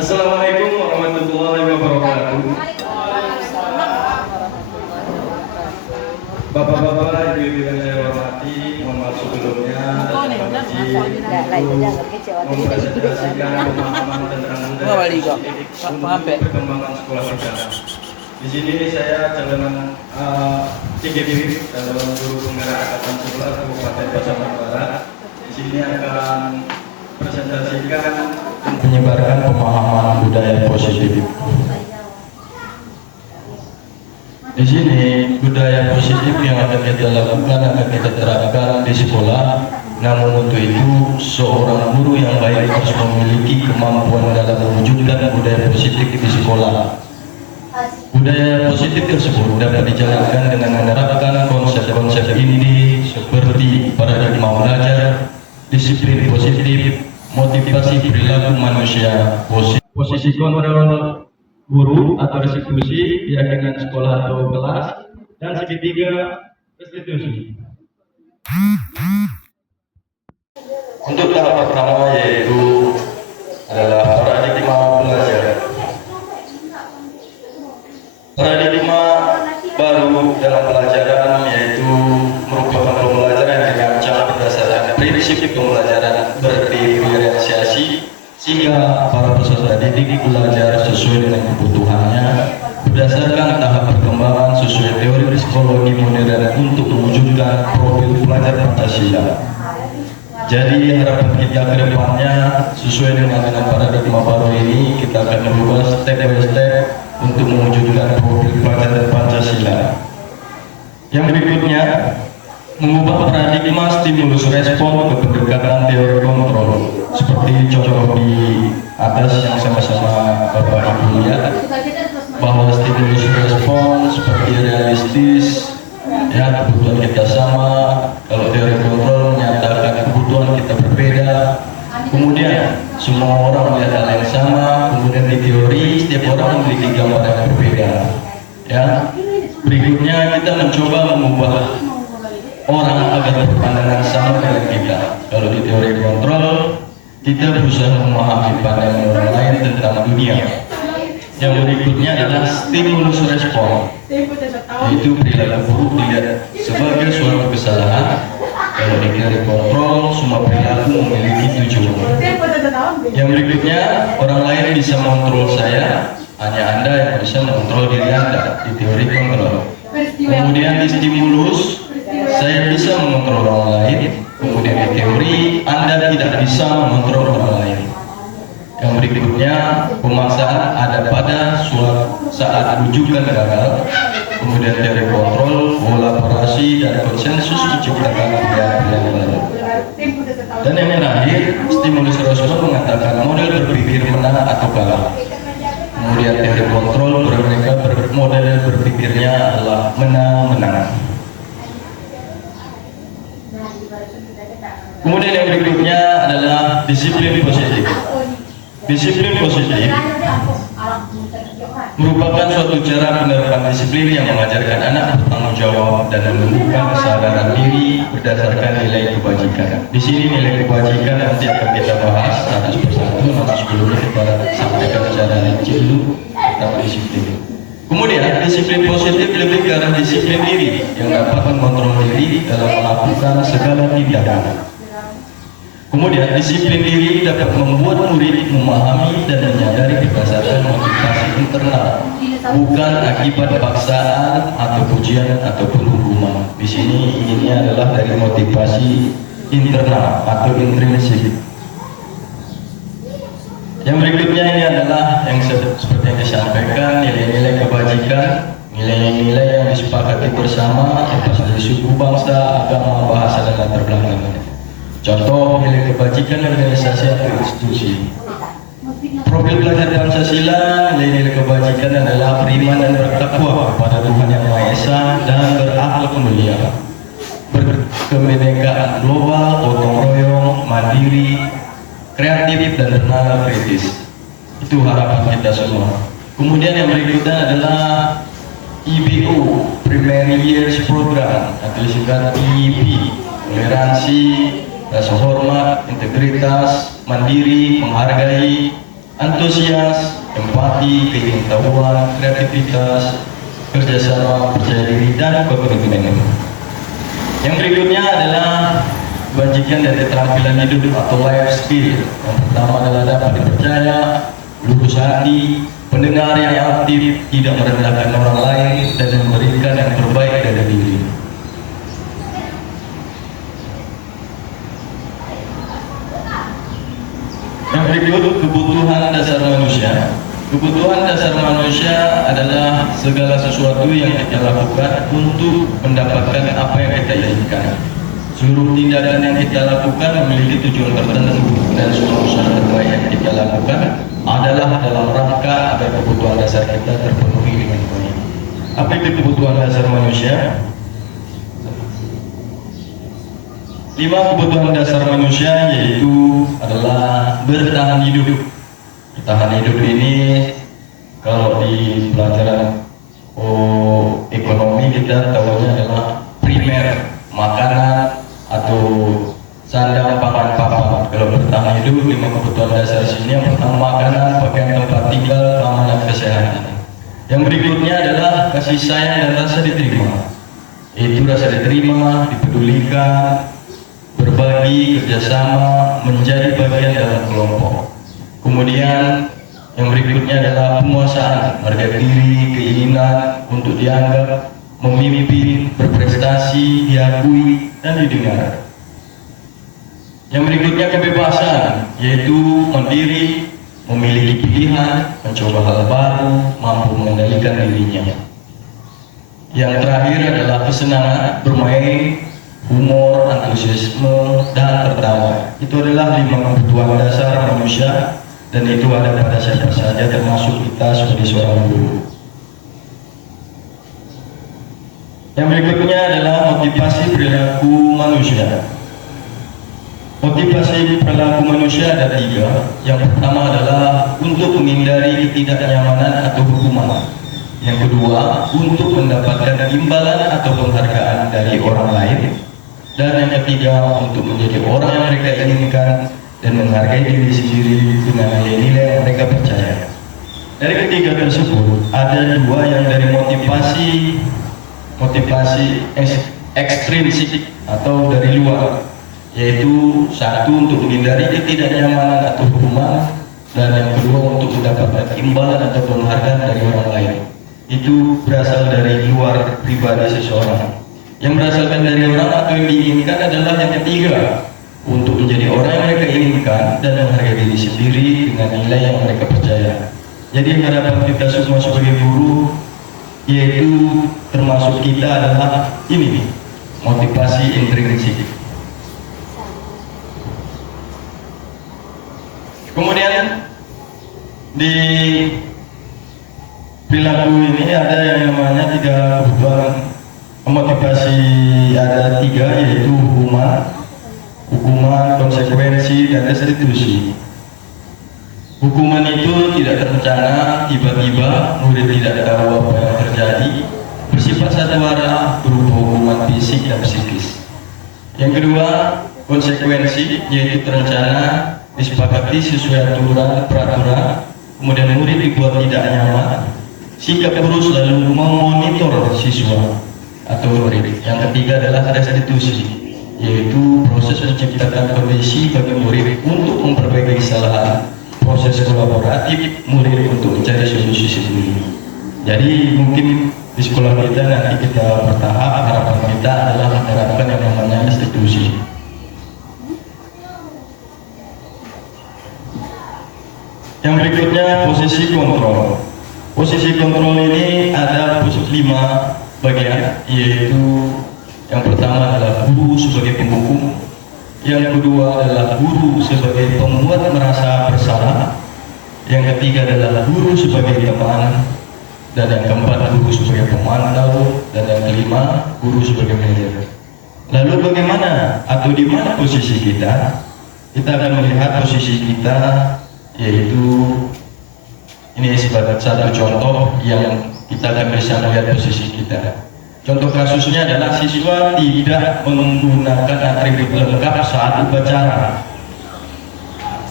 Assalamualaikum warahmatullahi wabarakatuh. Bapak-bapak, ibu-ibu yang saya hormati, mohon maaf sebelumnya mempresentasikan pemahaman tentang budaya untuk perkembangan sekolah kita. Di sini saya calon CGB, calon guru penggerak angkatan 11 Kabupaten Pasaman Barat. Di sini akan presentasikan menyebarkan pemahaman budaya positif. Di sini budaya positif yang akan kita lakukan akan kita terapkan di sekolah. Namun untuk itu seorang guru yang baik harus memiliki kemampuan dalam mewujudkan budaya positif di sekolah. Budaya positif tersebut dapat dijalankan dengan menerapkan konsep-konsep inti seperti paradigma belajar, disiplin positif, motivasi perilaku manusia, posisi kontrol guru atau restitusi, keyakinan sekolah atau kelas, dan segitiga restitusi. Untuk tahap pertama yaitu adalah paradigma belajar. Paradigma baru dalam pelajaran yaitu merupakan pembelajaran yang dirancang berdasarkan prinsip pembelajaran berdiferensiasi sehingga para peserta didik belajar sesuai dengan kebutuhannya berdasarkan tahap perkembangan sesuai teori psikologi modern untuk mewujudkan profil pelajar Pancasila. Jadi harapan kita ke depannya sesuai dengan paradigma baru ini kita akan merubah step by step untuk mewujudkan profil pelajar Pancasila. Yang berikutnya, mengubah paradigma stimulus respon ke pendekatan teori kontrol seperti contoh di atas yang sama-sama Bapak Ibu lihat bahwa stimulus respon seperti realistis ya, kebutuhan kita sama. Kalau teori kontrol menyatakan kebutuhan kita berbeda, kemudian semua orang melihat hal yang sama, kemudian di teori setiap orang memiliki gambaran yang berbeda ya. Berikutnya kita mencoba mengubah orang agar berpandangan sama dengan kita. Kalau di teori kontrol kita berusaha memahami pandangan orang lain tentang dunia. Yang berikutnya adalah stimulus respon, yaitu perilaku buruk dilihat sebagai suatu kesalahan. Kalau di teori kontrol semua perilaku memiliki tujuan. Yang berikutnya, orang lain bisa mengontrol saya, hanya Anda yang bisa mengontrol diri Anda di teori kontrol. Kemudian di stimulus, saya bisa mengontrol orang lain. Kemudian di teori, Anda tidak bisa mengontrol orang lain. Yang berikutnya, pemaksaan ada pada suatu saat rujukan gagal. Kemudian teori kontrol, kolaborasi dan konsensus menciptakan pilihan yang baru. Dan yang terakhir, stimulus respon mengatakan model berpikir menang atau kalah. Kemudian teori kontrol mereka model berpikirnya adalah menang-menang. Kemudian yang berikutnya adalah disiplin positif. Disiplin positif merupakan suatu cara penerapan disiplin yang mengajarkan anak bertanggung jawab dan menumbuhkan kesadaran diri berdasarkan nilai kebajikan. Di sini nilai kebajikan nanti akan kita bahas satu persatu, namun sebelumnya kita sampaikan secara rinci dulu tentang disiplin. Kemudian disiplin positif lebih ke arah disiplin diri yang dapat mengontrol diri dalam melakukan segala tindakan. Kemudian disiplin diri dapat membuat murid memahami dan menyadari berdasarkan motivasi internal, bukan akibat paksaan atau pujian ataupun hukuman. Di sini ini adalah dari motivasi internal atau intrinsik. Yang berikutnya ini adalah yang seperti yang disampaikan, nilai-nilai kebajikan, nilai-nilai yang disepakati bersama atas dari suku, bangsa, agama, bahasa dan latar belakang. Contoh nilai kebajikan organisasi atau institusi. Profil pelajar Pancasila, nilai-nilai kebajikan adalah beriman dan bertakwa kepada Tuhan Yang Maha Esa dan berakhlak mulia, berkebinekaan global, gotong royong, mandiri, kreatif dan bernalar kritis. Itu harapan kita semua. Kemudian yang berikutnya adalah IBO, Primary Years Program, atau disingkat IYP, toleransi, rasa hormat, integritas, mandiri, menghargai, antusias, empati, keingintahuan, kreativitas, kerjasama, percaya diri, dan kepemimpinan. Yang berikutnya adalah kebajikan dan keterampilan hidup atau life skill. Yang pertama adalah dapat dipercaya, lurus hati, pendengar yang aktif, tidak merendahkan orang lain, dan memberikan yang terbaik dari diri. Yang berikut, kebutuhan dasar manusia. Kebutuhan dasar manusia adalah segala sesuatu yang kita lakukan untuk mendapatkan apa yang kita inginkan. Seluruh tindakan yang kita lakukan memiliki tujuan tertentu, dan semua usaha terbaik yang kita lakukan adalah dalam rangka agar kebutuhan dasar kita terpenuhi dengan baik. Apa itu kebutuhan dasar manusia? 5 kebutuhan dasar manusia yaitu adalah bertahan hidup. Bertahan hidup ini kalau di pelajaran ekonomi kita tahunya adalah primer, makanan atau sandang, pangan, papan. Kalau bertahan hidup, 5 kebutuhan dasar sini yang pertama makanan, pakaian, tempat tinggal, keamanan, kesehatan. Yang berikutnya adalah kasih sayang dan rasa diterima. Itu rasa diterima, dipedulikan, berbagi, kerjasama, menjadi bagian dalam kelompok. Kemudian yang berikutnya adalah penguasaan, harga diri, keinginan untuk dianggap, memimpin, berprestasi, diakui, dan didengar. Yang berikutnya kebebasan, yaitu mandiri, memiliki pilihan, mencoba hal baru, mampu mengendalikan dirinya. Yang terakhir adalah kesenangan, bermain, humor, antusiasme, dan tertawa. Itu adalah 5 kebutuhan dasar manusia, dan itu ada pada siapa saja, termasuk kita sebagai seorang guru. Yang berikutnya adalah motivasi perilaku manusia. Motivasi perilaku manusia ada 3. Yang pertama adalah untuk menghindari ketidaknyamanan atau hukuman. Yang kedua, untuk mendapatkan imbalan atau penghargaan dari orang lain. Dan yang ketiga, untuk menjadi orang yang mereka inginkan dan menghargai diri sendiri dengan nilai-nilai yang mereka percaya. Dari ketiga tersebut, ada 2 yang dari motivasi ekstrinsik atau dari luar, yaitu 1 untuk menghindari ketidaknyamanan atau hukuman, dan yang kedua untuk mendapatkan imbalan atau penghargaan dari orang lain. Itu berasal dari luar pribadi seseorang. Yang berasalkan dari orang atau yang diinginkan adalah yang ketiga, untuk menjadi orang yang mereka inginkan dan menghargai diri sendiri dengan nilai yang mereka percaya. Jadi harapan kita semua sebagai guru, yaitu termasuk kita, adalah ini, motivasi intrinsik. Kemudian di perilaku ini ada yang namanya 3 kebutuhan motivasi, ada 3, yaitu hukuman, konsekuensi, dan restitusi. Hukuman itu tidak terencana, tiba-tiba, murid tidak tahu apa yang terjadi, bersifat satu arah, berupa hukuman fisik dan psikis. Yang kedua, konsekuensi, yaitu terencana, disepakati sesuai aturan, peraturan, kemudian murid dibuat tidak nyaman. Sikap guru selalu memonitor siswa atau murid. Yang ketiga adalah restitusi, yaitu proses menciptakan kondisi bagi murid untuk memperbaiki kesalahan, proses kolaboratif murid untuk mencari solusi sendiri. Jadi mungkin di sekolah kita nanti kita bertahap, harapan kita adalah menerapkan yang namanya restitusi. Yang berikutnya posisi kontrol. Posisi kontrol ini ada 5 bagian, yaitu yang pertama adalah guru sebagai penghukum, yang kedua adalah guru sebagai pembuat merasa bersalah, yang ketiga adalah guru sebagai teman, dan yang keempat guru sebagai pemantau, dan yang kelima guru sebagai manajer. Lalu bagaimana atau di mana posisi kita? Kita akan melihat posisi kita, yaitu ini sebagai satu contoh yang kita akan bisa melihat posisi kita. Contoh kasusnya adalah siswa tidak menggunakan atribut lengkap saat upacara.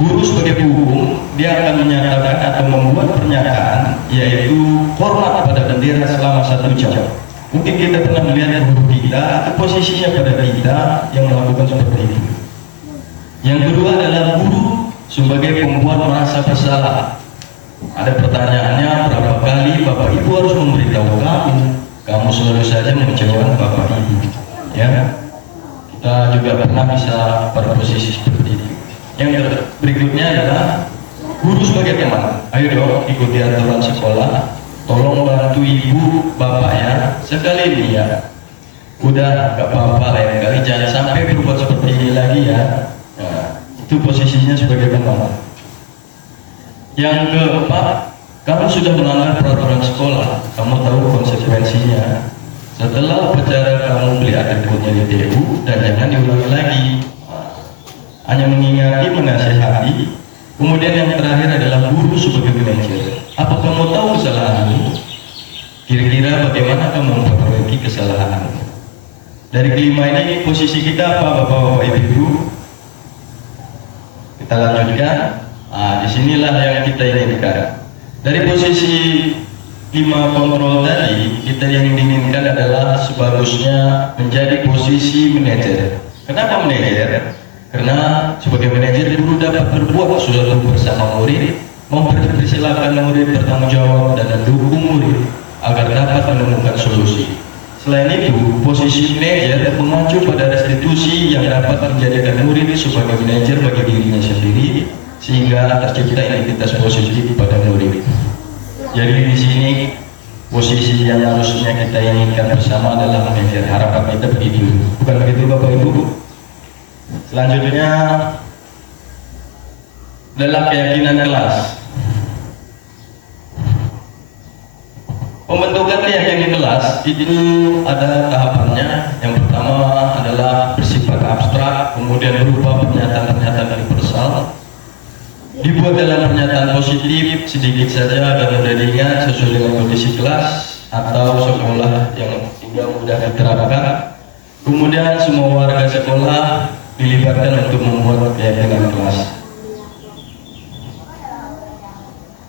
Guru sebagai penghukum, dia akan menyatakan atau membuat pernyataan, yaitu hormat pada bendera selama 1 jam. Mungkin kita pernah melihat guru kita atau posisinya pada kita yang melakukan seperti itu. Yang kedua adalah guru sebagai pembuat merasa bersalah. Ada pertanyaannya, berapa kali Bapak Ibu harus memberitahu kamu selalu saja mengecewakan Bapak Ibu. Ya, kita juga pernah bisa pada posisi seperti itu. Yang berikutnya adalah guru sebagai teman. Ayo dong ikuti aturan sekolah, tolong bantu ibu bapak ya, sekali ini ya. Udah gak apa-apa, lain kali jangan sampai berbuat seperti ini lagi ya. Nah, itu posisinya sebagai teman. Yang keempat, kamu sudah melanggar peraturan sekolah, kamu tahu konsekuensinya. Setelah upacara kamu beli atributnya di TU dan jangan diulangi lagi. Hanya mengingati, menasehati. Kemudian yang terakhir adalah guru sebagai manajer. Apa kamu tahu kesalahanmu? Kira-kira bagaimana kamu memperbaiki kesalahanmu? Dari kelima ini posisi kita apa, Bapak-bapak, Ibu-ibu? Kita lanjutkan. Nah, disinilah yang kita inginkan. Dari posisi 5 kontrol tadi, kita yang diinginkan adalah sebagusnya menjadi posisi manajer. Kenapa manajer? Karena sebagai manajer guru dapat berbuat sesuatu bersama murid, mempersilahkan murid bertanggung jawab dan mendukung murid agar dapat menemukan solusi. Selain itu, posisi manajer mengacu pada restitusi yang dapat menjadikan murid sebagai manajer bagi dirinya sendiri, sehingga tercipta identitas positif pada murid. Jadi di sini posisi yang harusnya kita inginkan bersama adalah manajer. Harapan kita begitu, bukan begitu Bapak Ibu? Selanjutnya adalah keyakinan kelas. Pembentukan keyakinan kelas itu ada tahapannya. Yang pertama adalah bersifat abstrak, kemudian berupa pernyataan-pernyataan universal. Dibuat dalam pernyataan positif sedikit saja agar mudah diingat sesuai dengan kondisi kelas atau sekolah yang tidak mudah diterapkan. Kemudian semua warga sekolah dilibatkan untuk membuat keyakinan kelas.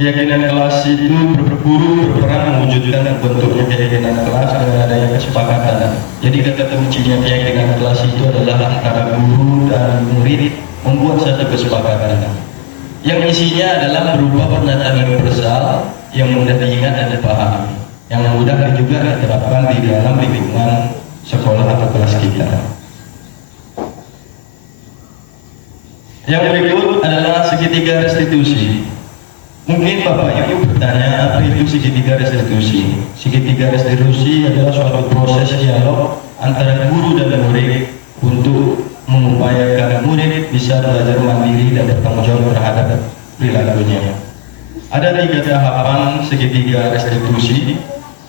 Keyakinan kelas itu guru berperan mewujudkan bentuknya keyakinan kelas dengan adanya kesepakatan. Jadi kata kuncinya keyakinan kelas itu adalah antara guru dan murid membuat satu kesepakatan yang isinya adalah berupa pernyataan universal yang mudah diingat dan dipahami, yang mudah juga diterapkan di dalam lingkungan sekolah atau kelas kita. Yang berikut adalah segitiga restitusi. Mungkin Bapak Ibu bertanya, apa itu segitiga restitusi? Segitiga restitusi adalah suatu proses dialog antara guru dan murid untuk mengupayakan murid bisa belajar mandiri dan bertanggung jawab terhadap perilakunya. Ada 3 tahapan segitiga restitusi.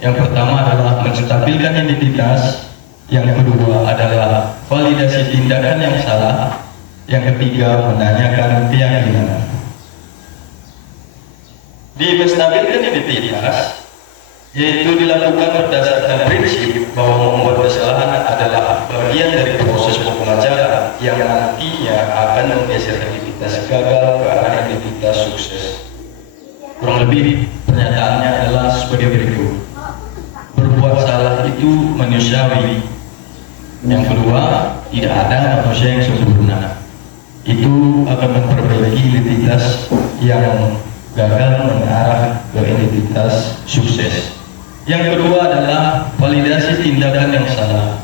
Yang pertama adalah menstabilkan identitas, yang kedua adalah validasi tindakan yang salah, yang ketiga menanyakan keyakinan. Di menstabilkan identitas, yaitu dilakukan berdasarkan prinsip bahwa membuat kesalahan adalah bagian dari proses pembelajaran yang nantinya akan menggeser identitas gagal ke arah identitas sukses. Kurang lebih pernyataannya adalah sebagai berikut. Berbuat salah itu manusiawi. Yang kedua, tidak ada manusia yang sempurna. Itu akan memperbaiki identitas yang gagal mengarah ke identitas sukses. Yang kedua adalah validasi tindakan yang salah.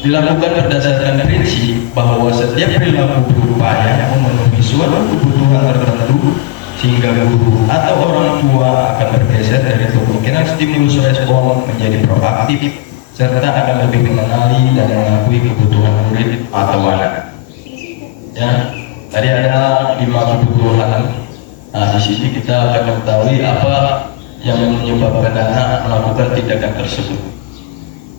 Dilakukan berdasarkan prinsip bahwa setiap perilaku berupaya memenuhi suatu kebutuhan tertentu, sehingga guru atau orang tua akan bergeser dari pemikiran stimulus respon menjadi proaktif, serta akan lebih mengenali dan mengakui kebutuhan murid atau anak. Ya, tadi ada 5 kebutuhan. Nah, di sini kita akan mengetahui apa yang menyebabkan anak melakukan tindakan tersebut.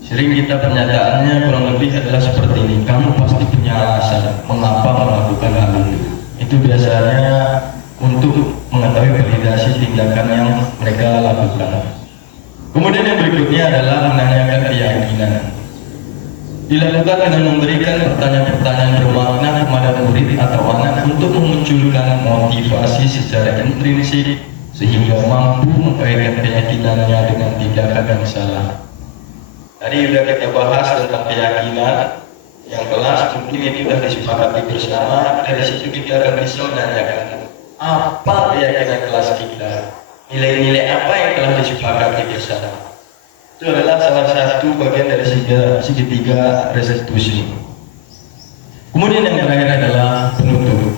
Sering kita pernyataannya kurang lebih adalah seperti ini, kamu pasti punya alasan mengapa melakukan hal itu. Itu biasanya untuk mengetahui validasi tindakan yang mereka lakukan. Kemudian yang berikutnya adalah menanyakan keyakinan. Dilakukan dengan memberikan pertanyaan-pertanyaan bermakna kepada murid atau anak untuk memunculkan motivasi secara intrinsik sehingga mampu mengkaitkan keyakinannya dengan tindakan yang salah. Tadi sudah kita bahas tentang keyakinan yang kelas, mungkin ini sudah disepakati bersama. Dari situ kita akan bisa menanyakan apa keyakinan kelas kita, nilai-nilai apa yang telah disepakati bersama. Itu adalah salah satu bagian dari segitiga restitusi. Kemudian yang terakhir adalah penutup.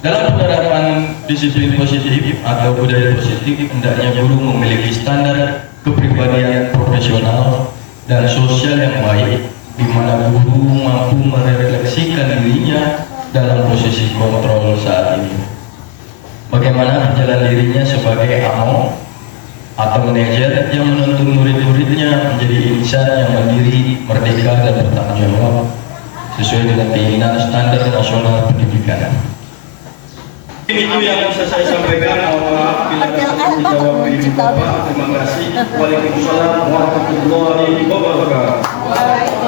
Dalam penerapan disiplin positif atau budaya positif, hendaknya guru memiliki standar kepribadian profesional dan sosial yang baik, di mana guru mampu merefleksikan dirinya dalam posisi kontrol saat ini. Bagaimana berjalan dirinya sebagai amo atau manajer yang menuntun murid-muridnya menjadi insan yang mandiri, merdeka, dan bertanggung jawab sesuai dengan keinginan standar nasional pendidikan. Itu yang bisa saya sampaikan. Mohon maaf bila ada salah jawab Ibu Bapak. Terima kasih. Waalaikumsalam warahmatullahi wabarakatuh.